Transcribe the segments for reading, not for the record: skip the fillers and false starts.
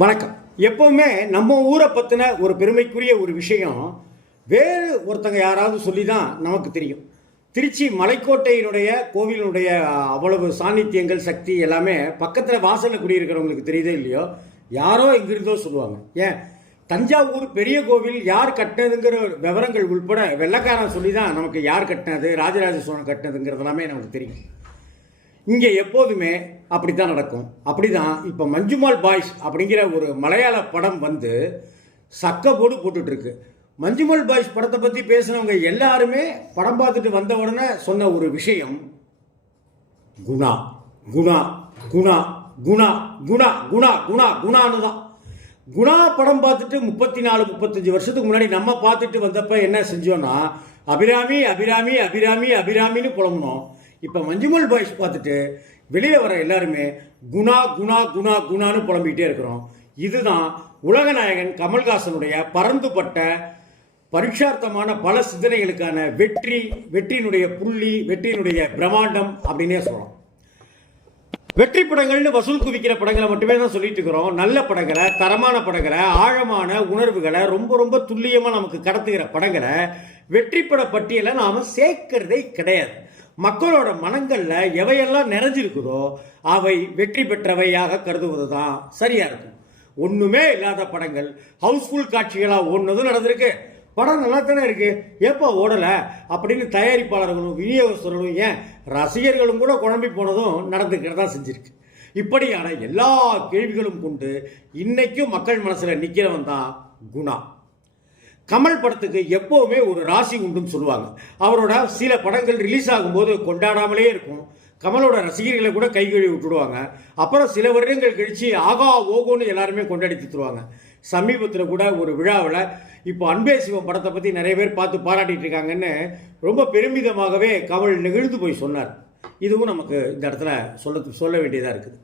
வணக்கம். எப்பவுமே நம்ம ஊரை பற்றின ஒரு பெருமைக்குரிய ஒரு விஷயம் வேறு ஒருத்தங்க யாராவது சொல்லி தான் நமக்கு தெரியும். திருச்சி மலைக்கோட்டையினுடைய கோவிலினுடைய அவ்வளவு சாநித்தியங்கள் சக்தி எல்லாமே பக்கத்தில் வாசலில் குடியிருக்கிறவங்களுக்கு தெரியுதோ இல்லையோ, யாரோ எங்கிருந்தோ சொல்லுவாங்க. ஏன் தஞ்சாவூர் பெரிய கோவில் யார் கட்டினதுங்கிற விவரங்கள் உள்பட வெள்ளக்காரன் சொல்லி தான் நமக்கு யார் கட்டினது, ராஜராஜ சோழன் கட்டினதுங்கிறது எல்லாமே நமக்கு தெரியும். இங்கே எப்போதுமே அப்படி தான் நடக்கும். அப்படி தான் இப்போ மஞ்சுமால் பாய்ஸ் அப்படிங்கிற ஒரு மலையாள படம் வந்து சக்க போட்டுட்ருக்கு. மஞ்சுமால் பாய்ஸ் படத்தை பற்றி பேசினவங்க எல்லாருமே படம் பார்த்துட்டு வந்த உடனே சொன்ன ஒரு விஷயம், குணா குணா குணா குணா குணா குணா குணா குணான்னு தான். குணா படம் பார்த்துட்டு 34-35 வருஷத்துக்கு முன்னாடி நம்ம பார்த்துட்டு வந்தப்ப என்ன செஞ்சோன்னா, அபிராமி அபிராமி அபிராமி அபிராமின்னு புலம்புனோம். இப்போ மஞ்சுமால் பாய்ஸ் பார்த்துட்டு வெளியில் வர எல்லாருமே குணா குணா குணா குணான்னு புலம்பிக்கிட்டே இருக்கிறோம். இதுதான் உலகநாயகன் கமல்ஹாசனுடைய பரந்துபட்ட பரீட்சார்த்தமான பல சிந்தனைகளுக்கான வெற்றியினுடைய புள்ளி, வெற்றியினுடைய பிரம்மாண்டம் அப்படின்னே சொல்லலாம். வெற்றி படங்கள்னு வசூல் குவிக்கிற படங்களை மட்டுமே தான் சொல்லிட்டு இருக்கிறோம். நல்ல படங்களை, தரமான படங்களை, ஆழமான உணர்வுகளை ரொம்ப ரொம்ப துல்லியமாக நமக்கு கடத்துகிற படங்களை வெற்றி பட பட்டியலை நாம் சேர்க்கிறதே கிடையாது. மக்களோட மனங்களில் எவையெல்லாம் நிறைஞ்சிருக்குதோ அவை வெற்றி பெற்றவையாக கருதுவது தான் சரியாக இருக்கும். ஒன்றுமே இல்லாத படங்கள் ஹவுஸ்ஃபுல் காட்சிகளாக ஓடுனதும் நடந்திருக்கு. படம் நல்லா தானே இருக்கு, எப்போ ஓடலை அப்படின்னு தயாரிப்பாளர்களும் விநியோகஸ்தர்களும் ஏன் ரசிகர்களும் கூட குழம்பி போனதும் நடந்துக்கிறதா செஞ்சிருக்கு. இப்படியான எல்லா கேள்விகளும் கொண்டு இன்னைக்கும் மக்கள் மனசில் நிற்கிறவன் தான் குணா. கமல் படத்துக்கு எப்போவுமே ஒரு ராசி உண்டுன்னு சொல்லுவாங்க. அவரோட சில படங்கள் ரிலீஸ் ஆகும்போது கொண்டாடாமலே இருக்கும். கமலோட ரசிகர்களை கூட கைகழுவி விட்டுடுவாங்க. அப்புறம் சில வருடங்கள் கழித்து ஆகா ஓகோன்னு எல்லாருமே கொண்டாடி தருவாங்க. சமீபத்தில் கூட ஒரு விழாவில் இப்போ அன்பே சிவம் படத்தை பற்றி நிறைய பேர் பார்த்து பாராட்டிட்டு இருக்காங்கன்னு ரொம்ப பெருமிதமாகவே கமல் நெகிழ்ந்து போய் சொன்னார். இதுவும் நமக்கு இந்த இடத்துல சொல்ல வேண்டியதாக இருக்குது.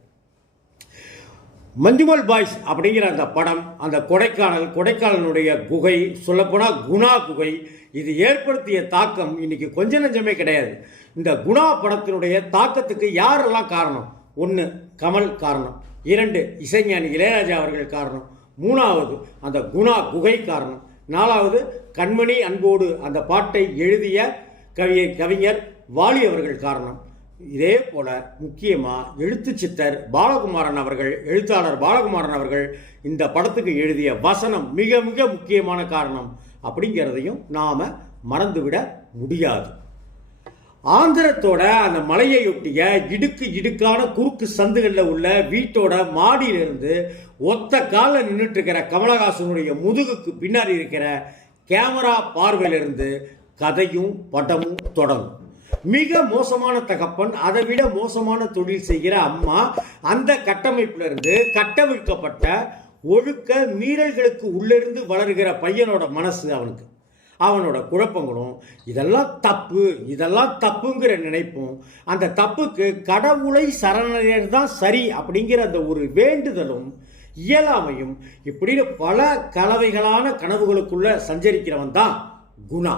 மஞ்சுமால் பாய்ஸ் அப்படிங்கிற அந்த படம், அந்த கொடைக்கானலுடைய குகை, சொல்லப்போனால் குணா குகை, இது ஏற்படுத்திய தாக்கம் இன்னைக்கு கொஞ்சம் நஞ்சமே கிடையாது. இந்த குணா படத்தினுடைய தாக்கத்துக்கு யாரெல்லாம் காரணம்? 1 கமல் காரணம், 2 இசைஞானி இளையராஜா அவர்கள் காரணம், 3வது அந்த குணா குகை காரணம், 4வது கண்மணி அன்போடு அந்த பாட்டை எழுதிய கவிஞர் வாலி அவர்கள் காரணம். இதே போல முக்கியமாக எழுத்தாளர் பாலகுமாரன் அவர்கள் இந்த படத்துக்கு எழுதிய வசனம் மிக மிக முக்கியமான காரணம் அப்படிங்கிறதையும் நாம் மறந்துவிட முடியாது. ஆந்திரத்தோட அந்த மலையையொட்டிய இடுக்கான குறுக்கு சந்துகளில் உள்ள வீட்டோட மாடியிலிருந்து ஒத்த காலில் நின்றுட்டு இருக்கிற கமலஹாசனுடைய முதுகுக்கு பின்னாடி இருக்கிற கேமரா பார்வையிலிருந்து கதையும் படமும் தொடங்கும். மிக மோசமான தகப்பன், அதை விட மோசமான தொழில் செய்கிற அம்மா, அந்த கட்டமைப்பிலிருந்து கட்டவிழ்க்கப்பட்ட ஒழுக்க மீறல்களுக்கு உள்ளிருந்து வளர்கிற பையனோட மனசு, அவனோட குழப்பங்களும், இதெல்லாம் தப்புங்கிற நினைப்பும், அந்த தப்புக்கு கடவுளை சரணடையது தான் சரி அப்படிங்கிற அந்த ஒரு வேண்டுதலும் இயலாமையும், இப்படின்னு பல கலவைகளான கனவுகளுக்குள்ள சஞ்சரிக்கிறவன் தான் குணா.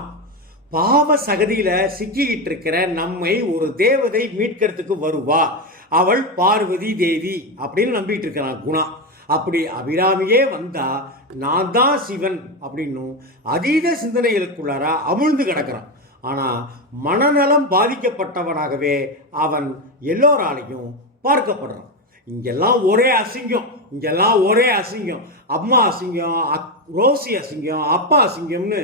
பாவ சகதியில சிக்கிக்கிட்டு இருக்கிற நம்மை ஒரு தேவதை மீட்கிறதுக்கு வருவா, அவள் பார்வதி தேவி அப்படின்னு நம்பிட்டு இருக்கிறான் குணா. அப்படி அபிராமியே வந்தா நான் தான் சிவன் அப்படின்னும் அதீத சிந்தனைகளுக்குள்ளார அமிழ்ந்து கிடக்கிறான். ஆனா மனநலம் பாதிக்கப்பட்டவனாகவே அவன் எல்லோராலையும் பார்க்கப்படுறான். இங்கெல்லாம் ஒரே அசிங்கம், அம்மா அசிங்கம், ரோசி அசிங்கம், அப்பா அசிங்கம்னு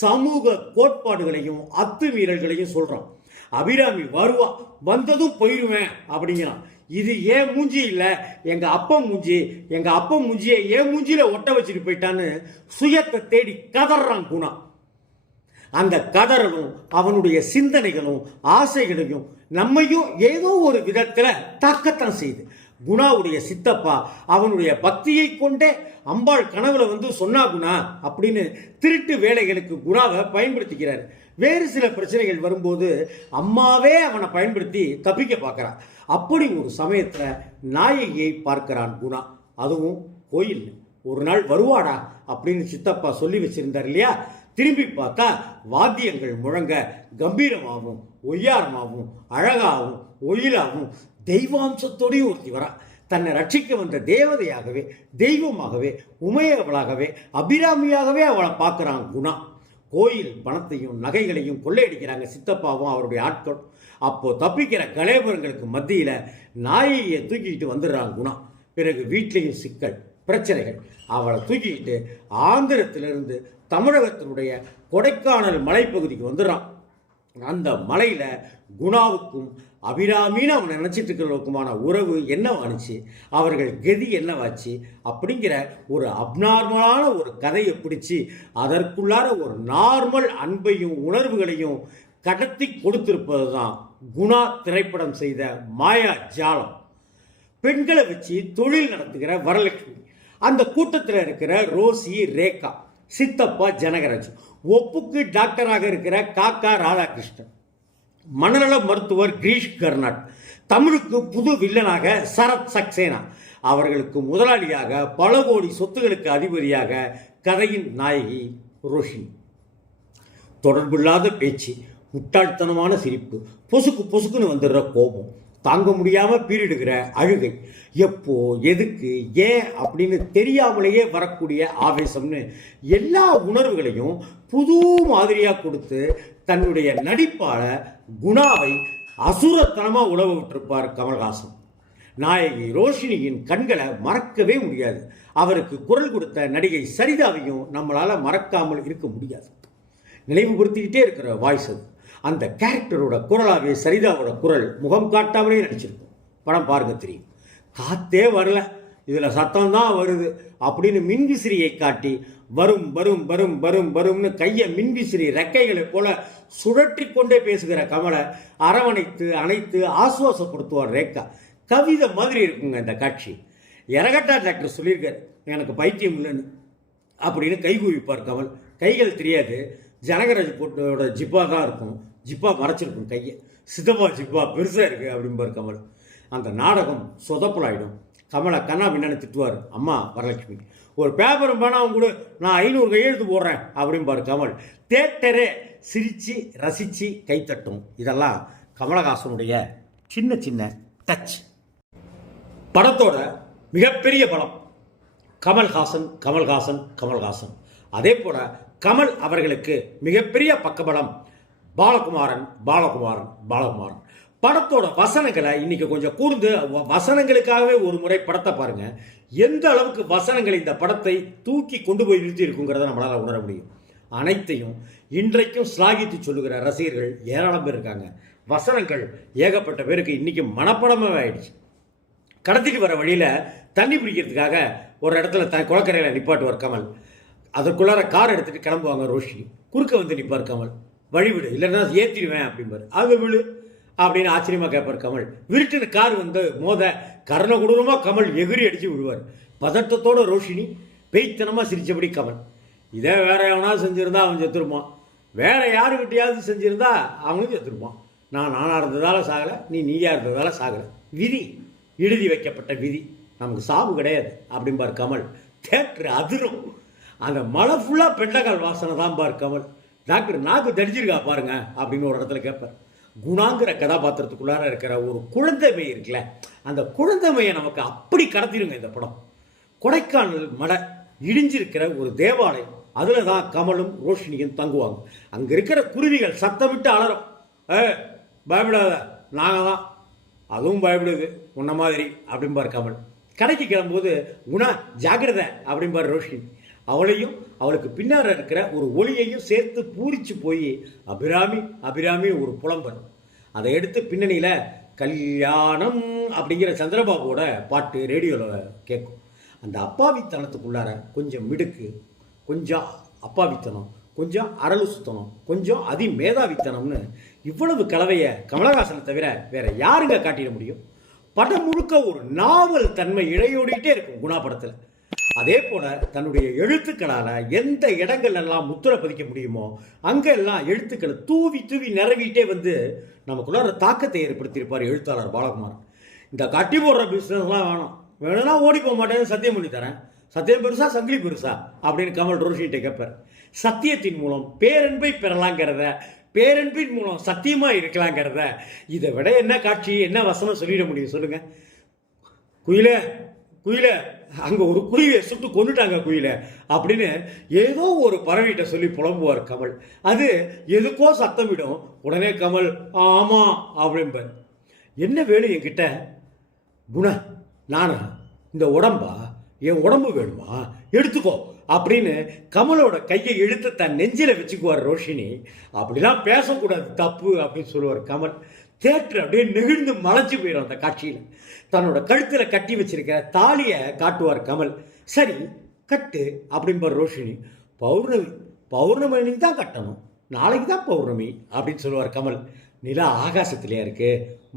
சமூக கோட்பாடுகளையும் அத்துமீறல்களையும் சொல்றான். அபிராமி வருவா, வந்ததும் போயிடுவேன் அப்படிங்கிறான். இது ஏன் மூஞ்சி இல்லை, எங்க அப்பன் மூஞ்சியை ஏன் மூஞ்சியில ஒட்ட வச்சுட்டு போயிட்டான்னு சுயத்தை தேடி கதறான் குணா. அந்த கதறலும் அவனுடைய சிந்தனைகளும் ஆசைகளையும் நம்மையும் ஏதோ ஒரு விதத்துல தாக்கத்தான் செய்யுது. குணாவுடைய சித்தப்பா அவனுடைய பக்தியை கொண்டே அம்பாள் கனவுல வந்து சொன்னா குணா அப்படின்னு திருட்டு வேலைகளுக்கு குணாவை பயன்படுத்திக்கிறார். வேறு சில பிரச்சனைகள் வரும்போது அம்மாவே அவனை பயன்படுத்தி தப்பிக்க பார்க்கிறான். அப்படி ஒரு சமயத்துல நாயகியை பார்க்கிறான் குணா, அதுவும் கோயில். ஒரு நாள் வருவாடா அப்படின்னு சித்தப்பா சொல்லி வச்சிருந்தார் இல்லையா. திரும்பி பார்த்தா வாத்தியங்கள் முழங்க கம்பீரமாகவும் ஒய்யாரமாகவும் அழகாகவும் ஒயிலாகவும் தெய்வாம்சத்தோடையும் ஒருத்தி வரா. தன்னை ரட்சிக்க வந்த தேவதையாகவே, தெய்வமாகவே, உமையவளாகவே, அபிராமியாகவே அவளை பார்க்குறான் குணா. கோயில் பணத்தையும் நகைகளையும் கொள்ளையடிக்கிறாங்க சித்தப்பாவும் அவருடைய ஆட்கள். அப்போது தப்பிக்கிற கலேபரங்களுக்கு மத்தியில் நாயகியை தூக்கிக்கிட்டு வந்துடுறான் குணா. பிறகு வீட்லேயும் சிக்கல் பிரச்சனைகள். அவளை தூக்கிக்கிட்டு ஆந்திரத்திலிருந்து தமிழகத்தினுடைய கொடைக்கானல் மலைப்பகுதிக்கு வந்துடுறான். அந்த மலையில் குணாவுக்கும் அபிராமின்னு அவனை நினச்சிட்டு இருக்கிறவருக்குமான உறவு என்னவானுச்சு, அவர்கள் கதி என்னவாச்சு அப்படிங்கிற ஒரு அப்நார்மலான ஒரு கதையை பிடிச்சி அதற்குள்ளார ஒரு நார்மல் அன்பையும் உணர்வுகளையும் கடத்தி கொடுத்திருப்பது தான் குணா திரைப்படம் செய்த மாயா ஜாலம். பெண்களை வச்சு தொழில் நடத்துகிற வரலட்சுமி, அந்த கூட்டத்தில் இருக்கிற ரோசி, ரேகா, சித்தப்பா ஜனகராஜ், ஒப்புக்கு டாக்டராக இருக்கிற காக்கா ராதாகிருஷ்ணன், மனநல மருத்துவர் கிரீஷ் கர்நாட், தமிழுக்கு புது வில்லனாக சரத் சக்சேனா, அவர்களுக்கு முதலாளியாக பல கோடி சொத்துகளுக்கு அதிபதியாக கதையின் நாயகி ரோஷினி. தொடர்பில்லாத பேச்சு, முட்டாள்தனமான சிரிப்பு, பொசுக்கு பொசுக்குன்னு வந்துடுற கோபம், தாங்க முடியாமல் பீரிடுகிற அழுகை, எப்போ எதுக்கு ஏன் அப்படின்னு தெரியாமலேயே வரக்கூடிய ஆவேசம்னு எல்லா உணர்வுகளையும் புது மாதிரியாக கொடுத்து தன்னுடைய நடிப்பால் குணாவை அசுரத்தனமாக உழவ விட்டிருப்பார் கமல்ஹாசன். நாயகி ரோஷினியின் கண்களை மறக்கவே முடியாது. அவருக்கு குரல் கொடுத்த நடிகை சரிதாவையும் நம்மளால் மறக்காமல் இருக்க முடியாது. நினைவுபடுத்திக்கிட்டே இருக்கிற வாய்ஸ் அது. அந்த கேரக்டரோட குரலாகவே சரிதாவோட குரல் முகம் காட்டாமலே நடிச்சிருக்கும். படம் பாருங்க தெரியும். காத்தே வரல, இதில் சத்தம் தான் வருது அப்படின்னு மின்விசிறியை காட்டி வரும் வரும் வரும் வரும் வரும்னு கையை மின்விசிறி ரெக்கைகளை போல சுழற்றி கொண்டே பேசுகிற கமலை அரவணைத்து அணைத்து ஆசுவாசப்படுத்துவார் ரேகா. கவிதை மாதிரி இருக்குங்க இந்த காட்சி. எரகட்டா டாக்டர் சொல்லியிருக்கார், எனக்கு பைத்தியம் இல்லைன்னு அப்படின்னு கை குவிப்பார் கமல். கைகள் தெரியாது, ஜனகராஜ் போட்டோட ஜிப்பா தான் இருக்கும், ஜிப்பா மறைச்சிருக்கும் கையை. சித்தப்பா ஜிப்பா பெருசாக இருக்குது அப்படிம்பார் கமல். அந்த நாடகம் சொதப்பலாயிடும். கமலை கண்ணா பின்னான்னு திட்டுவார். அம்மா வரலட்சுமி, ஒரு பேப்பரும் பேனாவும் கூட நான் 500 கையெழுத்து போடுறேன் அப்படிம்பார் கமல். தேட்டரே சிரித்து ரசித்து கைத்தட்டும். இதெல்லாம் கமலஹாசனுடைய சின்ன சின்ன டச். படத்தோட மிகப்பெரிய பலம் கமல்ஹாசன் கமல்ஹாசன் கமல்ஹாசன். அதே போல் கமல் அவர்களுக்கு மிகப்பெரிய பக்கபலம் பாலகுமாரன் பாலகுமாரன் பாலகுமாரன். படத்தோட வசனங்களை இன்னைக்கு கொஞ்சம் கூர்ந்து வசனங்களுக்காகவே ஒரு முறை படத்தை பாருங்க. எந்த அளவுக்கு வசனங்கள் இந்த படத்தை தூக்கி கொண்டு போய் நிறுத்தி இருக்குங்கிறத நம்மளால் உணர முடியும். அனைத்தையும் இன்றைக்கும் ஸ்லாகித்து சொல்லுகிற ரசிகர்கள் ஏராளம் பேர் இருக்காங்க. வசனங்கள் ஏகப்பட்ட பேருக்கு இன்னைக்கு மனப்படமாகவே ஆயிடுச்சு. கடத்திட்டு வர வழியில் தண்ணி பிடிக்கிறதுக்காக ஒரு இடத்துல குளக்கரையில் நிப்பாட்டுவார் கமல். அதற்குள்ளார கார் எடுத்துகிட்டு கிளம்புவாங்க ரோஷினி. குறுக்க வந்து நிற்பார் கமல். வழிவிடு இல்லைன்னா ஏற்றிடுவேன் அப்படிம்பார். அது விழு அப்படின்னு ஆச்சரியமாக கேட்பார் கமல். விருட்டுன்னு கார் வந்து மோத கரண கொடூரமாக கமல் எகிரி அடித்து விடுவார். பதட்டத்தோட ரோஷினி பேய்த்தனமாக சிரித்தபடி கமல். இதே வேற எவனாவது செஞ்சுருந்தா அவன் செத்துருப்பான், வேற யாருக்கிட்டையாவது செஞ்சுருந்தா அவனும் செத்துருப்பான். நானாக இருந்ததால் சாகலை, நீயா இருந்ததால் சாகலை. விதி, எழுதி வைக்கப்பட்ட விதி, நமக்கு சாவு கிடையாது அப்படிம்பார் கமல். தேட்டர் அதிரும். அந்த மழை ஃபுல்லாக பெண்டகால் வாசனை தான் பார் கமல். டாக்டர் நாக்கு தடிச்சிருக்கா பாருங்க அப்படின்னு ஒரு இடத்துல கேட்பார். குணாங்கிற கதாபாத்திரத்துக்குள்ளார இருக்கிற ஒரு குழந்தைமை இருக்குல்ல, அந்த குழந்தைமையை நமக்கு அப்படி கடத்திடுங்க இந்த படம். கொடைக்கானல் மலை இடிஞ்சிருக்கிற ஒரு தேவாலயம், அதில் தான் கமலும் ரோஷினியும் தங்குவாங்க. அங்கே இருக்கிற குருவிகள் சத்தமிட்டு அலறும். பயப்படாத, நாங்கள் தான், அதுவும் பயப்படுது உன்ன மாதிரி அப்படிம்பார் கமல். கடைக்கு கிளம்பும்போது குணா ஜாக்கிரதை அப்படிம்பார் ரோஷினி. அவளையும் அவளுக்கு பின்னார இருக்கிற ஒரு ஒளியையும் சேர்த்து பூரிச்சு போய் அபிராமி அபிராமி ஒரு புலம்பர். அதை எடுத்து பின்னணியில் கல்யாணம் அப்படிங்கிற சந்திரபாபுவோட பாட்டு ரேடியோவில் கேட்கும். அந்த அப்பாவித்தனத்துக்குள்ளார கொஞ்சம் மிடுக்கு, கொஞ்சம் அப்பாவித்தனம், கொஞ்சம் அரளு சுத்தனம், கொஞ்சம் அதிமேதாவித்தனம்னு இவ்வளவு கலவையை கமலஹாசனை தவிர வேற யாருங்க காட்டிட முடியும்? படம் முழுக்க ஒரு நாவல் தன்மை இழையோடிட்டே இருக்கும் குணா படத்தில். அதே போல தன்னுடைய எழுத்துக்களால் எந்த இடங்கள் எல்லாம் முத்திரை பதிக்க முடியுமோ அங்கெல்லாம் எழுத்துக்களை தூவி தூவி நிறவிட்டே வந்து நமக்குள்ளார தாக்கத்தை ஏற்படுத்தியிருப்பார் எழுத்தாளர் பாலகுமார். இந்த கட்டி போடுற பிஸ்னஸ்லாம் வேணும்னா ஓடி போக மாட்டேன்னு சத்தியம் பண்ணி தரேன், சத்தியம் பெருசா சங்கிலி பெருசா அப்படின்னு கமல் ரோஷினிட்ட கேட்பார். சத்தியத்தின் மூலம் பேரன்பை பெறலாங்கிறத, பேரன்பின் மூலம் சத்தியமாக இருக்கலாங்கிறத, இதை விட என்ன காட்சி என்ன வசனம் சொல்லிட முடியும் சொல்லுங்க? குயிலே குயிலே அங்கே ஒரு குருவியை சுட்டு கொண்டுட்டாங்க குயிலை அப்படின்னு ஏதோ ஒரு பறவைகிட்ட சொல்லி புலம்புவார் கமல். அது எதுக்கோ சத்தமிடும். உடனே கமல் ஆமாம் அப்படிம்பார். என்ன வேணும் என்கிட்ட? குணா, நானா இந்த உடம்பா? என் உடம்பு வேணுமா? எடுத்துக்கோ அப்படின்னு கமலோட கையை இழுத்து தன் நெஞ்சில் வச்சுக்குவார் ரோஷினி. அப்படிலாம் பேசக்கூடாது, தப்பு அப்படின்னு சொல்லுவார் கமல். தேட்டர் அப்படியே நெகிழ்ந்து மலைச்சு போயிடும் அந்த காட்சியில். தன்னோட கழுத்தில் கட்டி வச்சிருக்க தாலியை காட்டுவார் கமல். சரி கட்டு அப்படின்பார் ரோஷினி. பௌர்ணமி பௌர்ணமி தான் கட்டணும், நாளைக்கு தான் பௌர்ணமி அப்படின்னு சொல்லுவார் கமல். நிலா ஆகாசத்திலே இருக்கு,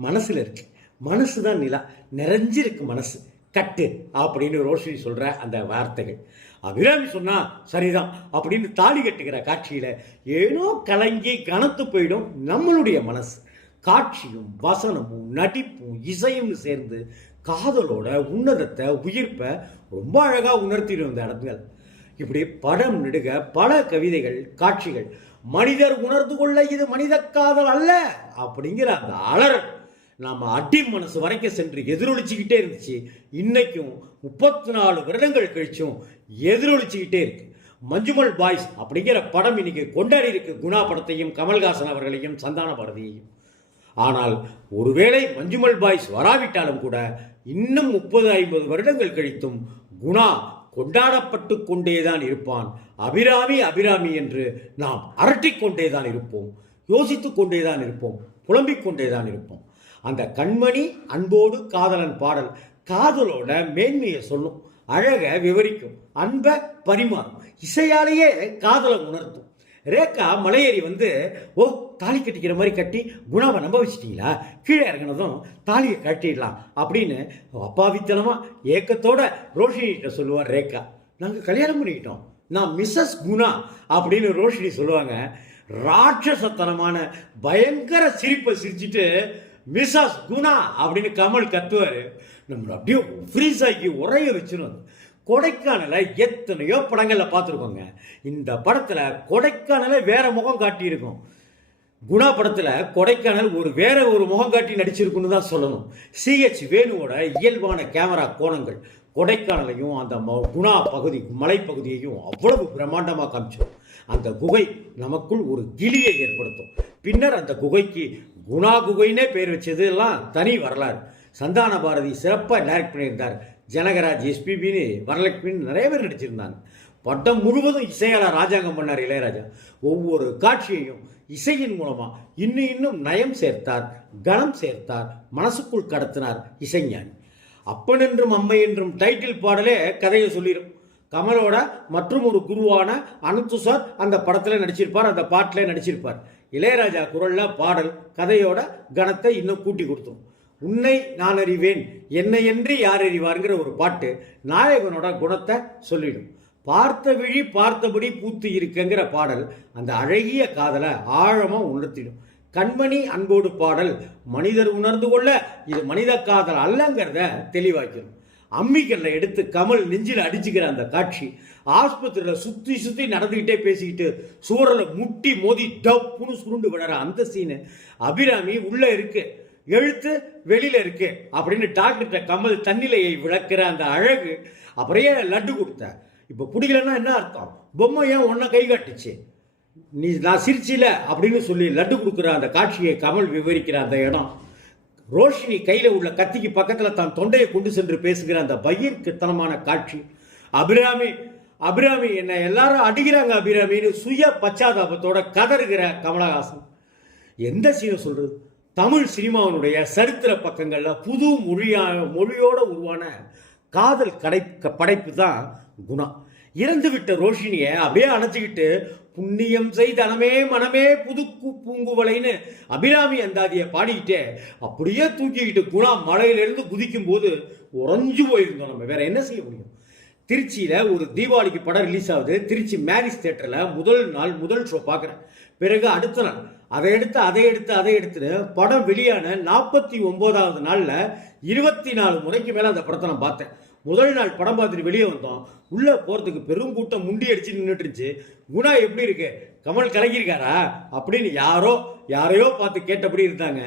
மனசுல இருக்கு, மனசு தான் நிலா, நிறைஞ்சிருக்கு மனசு, கட்டு அப்படின்னு ரோஷினி சொல்ற அந்த வார்த்தைகள். அபிராமி சொன்னா சரிதான் அப்படின்னு தாலி கட்டுகிற காட்சியில ஏனோ கலங்கி கனத்து போயிடும் நம்மளுடைய மனசு. காட்சியும் வசனமும் நடிப்பும் இசையும் சேர்ந்து காதலோட உன்னதத்தை உயிர்ப்பை ரொம்ப அழகா உணர்த்திடும் இந்த இடங்கள். இப்படி படம் நெடுக பல கவிதைகள் காட்சிகள் மனிதர் உணர்ந்து கொள்ள இது மனித காதல் அல்ல அப்படிங்கிற அந்த அலறல் நம்ம அடி மனசு வரைக்கும் சென்று எதிரொலிச்சுக்கிட்டே இருந்துச்சு. இன்னைக்கும் 34 வருடங்கள் கழிச்சும் எதிரொலிச்சுக்கிட்டே இருக்கு. மஞ்சுமல் பாய்ஸ் அப்படிங்கிற படம் இன்னைக்கு கொண்டாடி இருக்கு குணா படத்தையும் கமல்ஹாசன் அவர்களையும் சந்தான பாரதியையும். ஆனால் ஒருவேளை மஞ்சுமல் பாய்ஸ் வராவிட்டாலும் கூட இன்னும் 30-50 வருடங்கள் கழித்தும் குணா கொண்டாடப்பட்டு கொண்டேதான் இருப்பான். அபிராமி அபிராமி என்று நாம் அரட்டிக் கொண்டேதான் இருப்போம், யோசித்துக் கொண்டேதான் இருப்போம், புலம்பிக் கொண்டேதான் இருப்போம். அந்த கண்மணி அன்போடு காதலன் பாடல் காதலோட மேன்மையை சொல்லும், அழக விவரிக்கும், அன்பை பரிமாறும், இசையாலேயே காதலை உணர்த்தும். ரேகா மலையேறி வந்து ஓ தாலி கட்டிக்கிற மாதிரி கட்டி குணாவை நம்ப வச்சிட்டீங்களா, கீழே இறங்கினதும் தாலியை கட்டிடலாம் அப்படின்னு அப்பாவித்தனமா ஏக்கத்தோட ரோஷினிகிட்ட சொல்லுவார் ரேகா. நாங்கள் கல்யாணம் பண்ணிக்கிட்டோம், நான் மிஸ்ஸஸ் குணா அப்படின்னு ரோஷினி சொல்லுவாங்க. ராட்சசத்தனமான பயங்கர சிரிப்பை சிரிச்சுட்டு மிஸ்ஸஸ் குணா அப்படின்னு கமல் கத்துவார். நம்மளை அப்படியே ஃப்ரீஸ் ஆக்கி உரைய வச்சிடும். கொடைக்கானலை எத்தனையோ படங்களில் பார்த்துருக்கோங்க. இந்த படத்தில் கொடைக்கானலை வேற முகம் காட்டியிருக்கும். குணா படத்தில் கொடைக்கானல் வேற ஒரு முகம் காட்டி நடிச்சிருக்குன்னு தான் சொல்லணும். சிஹெச் வேணுவோட இயல்பான கேமரா கோணங்கள் கொடைக்கானலையும் அந்த குணா பகுதி மலைப்பகுதியையும் அவ்வளவு பிரம்மாண்டமாக காமிச்சோம். அந்த குகை நமக்குள் ஒரு கிளியை ஏற்படுத்தும். பின்னர் அந்த குகைக்கு குணா குகைன்னே பேர் வச்சது எல்லாம் தனி வரலாறு. சந்தான பாரதி சிறப்பாக டைரக்ட் பண்ணியிருந்தார். ஜனகராஜ், எஸ்பிபின்னு, வரலட்சுமின்னு நிறைய பேர் நடிச்சிருந்தாங்க. படம் முழுவதும் இசையாளர் ராஜாங்கம் பண்ணார் இளையராஜா. ஒவ்வொரு காட்சியையும் இசையின் மூலமா இன்னும் நயம் சேர்த்தார், கணம் சேர்த்தார், மனசுக்குள் கடத்தினார் இசைஞானி. அப்பன் என்றும் அம்மை என்றும் டைட்டில் பாடலே கதையை சொல்லிடும். கமலோட மற்றும் ஒரு குருவான அனந்து சார் அந்த படத்தில் நடிச்சிருப்பார், அந்த பாட்டில் நடிச்சிருப்பார். இளையராஜா குரல்ல பாடல் கதையோட கணத்தை இன்னும் கூட்டி கொடுத்தோம். உன்னை நான் அறிவேன், என்னை என்று யார் அறிவாருங்கிற ஒரு பாட்டு நாயகனோட குணத்தை சொல்லிடும். பார்த்த விழி பார்த்தபடி பூத்து இருக்குங்கிற பாடல் அந்த அழகிய காதலை ஆழமா உணர்த்திடும். கண்மணி அன்போடு பாடல் மனிதர் உணர்ந்து கொள்ள இது மனித காதல் அல்லங்கிறத தெளிவாக்கிடும். அம்மிக்கல்ல எடுத்து கமல் நெஞ்சில் அடிச்சுக்கிற அந்த காட்சி, ஆஸ்பத்திரியில் சுற்றி சுற்றி நடந்துக்கிட்டே பேசிக்கிட்டு சூழலை முட்டி மோதி டப்புன்னு சுருண்டு விடுற அந்த சீனு, அபிராமி உள்ள இருக்கு, எழுத்து வெளியில இருக்கு அப்படின்னு டாக்டர்கிட்ட கமல் தன்னிலையை விளக்குற அந்த அழகு, அப்புறையே லட்டு கொடுத்த. இப்போ பிடிக்கலன்னா என்ன அர்த்தம்? பொம்மை ஏன் ஒன்றை கை காட்டுச்சு, நீ நான் சிரிச்சில அப்படின்னு சொல்லி லட்டு கொடுக்குற அந்த காட்சியை கமல் விவரிக்கிற அந்த இடம், ரோஷினி கையில் உள்ள கத்திக்கு பக்கத்தில் தான் தொண்டையை கொண்டு சென்று பேசுகிற அந்த பயிர்க்குத்தனமான காட்சி, அபிராமி அபிராமி என்ன எல்லாரும் அடிக்கிறாங்க அபிராமின்னு சுய பச்சாதாபத்தோட கதறுகிற கமலஹாசன். எந்த சீனை சொல்றது? தமிழ் சினிமாவினுடைய சரித்திர பக்கங்களில் புது மொழியோட உருவான காதல் படைப்பு தான் குணா. இறந்துவிட்ட ரோஷினியை அப்படியே அணைச்சிக்கிட்டு புண்ணியம் செய்தனமே மனமே புதுக்கு பூங்குவலைன்னு அபிராமி அந்தாதியை பாடிக்கிட்டே அப்படியே தூக்கிக்கிட்டு குணா மலையிலிருந்து குதிக்கும் போது உறைஞ்சு போயிருந்தோம். நம்ம வேற என்ன செய்ய முடியும்? திருச்சியில் ஒரு தீபாவளிக்கு படம் ரிலீஸ் ஆகுது. திருச்சி மேரிஸ் தியேட்டரில் முதல் ஷோ பார்க்குறேன். பிறகு அடுத்த நாள் அதை எடுத்து படம் வெளியான 49வது நாளில் 24 முறைக்கு மேலே அந்த படத்தை நான் பார்த்தேன். முதல் நாள் படம் பார்த்துட்டு வெளியே வந்தோம். உள்ளே போகிறதுக்கு பெரும் கூட்டம் முண்டி அடிச்சு நின்றுட்டு இருந்துச்சு. குணா எப்படி இருக்கு, கமல் கலங்கியிருக்காரா அப்படின்னு யாரையோ பார்த்து கேட்டபடி இருந்தாங்க.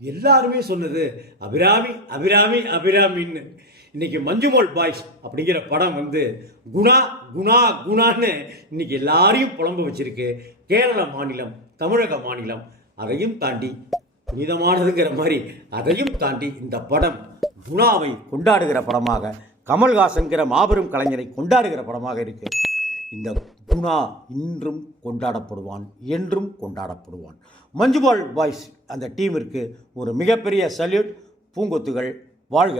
எல்லாருமே சொன்னது அபிராமி அபிராமி அபிராமின்னு. இன்னைக்கு மஞ்சுமல் பாய்ஸ் அப்படிங்கிற படம் வந்து குணா குணா குணான்னு இன்னைக்கு எல்லாரையும் புலம்ப வச்சிருக்கு. கேரள மாநிலம், தமிழக மாநிலம், அதையும் தாண்டி புனிதமானதுங்கிற மாதிரி அதையும் தாண்டி இந்த படம் குணாவை கொண்டாடுகிற படமாக, கமல்ஹாசன்கிற மாபெரும் கலைஞரை கொண்டாடுகிற படமாக இருக்கு. இந்த குணா இன்றும் கொண்டாடப்படுவான், என்றும் கொண்டாடப்படுவான். மஞ்சுமல் பாய்ஸ் அந்த டீமிற்கு ஒரு மிகப்பெரிய சல்யூட். பூங்கொத்துகள் வாழ்க.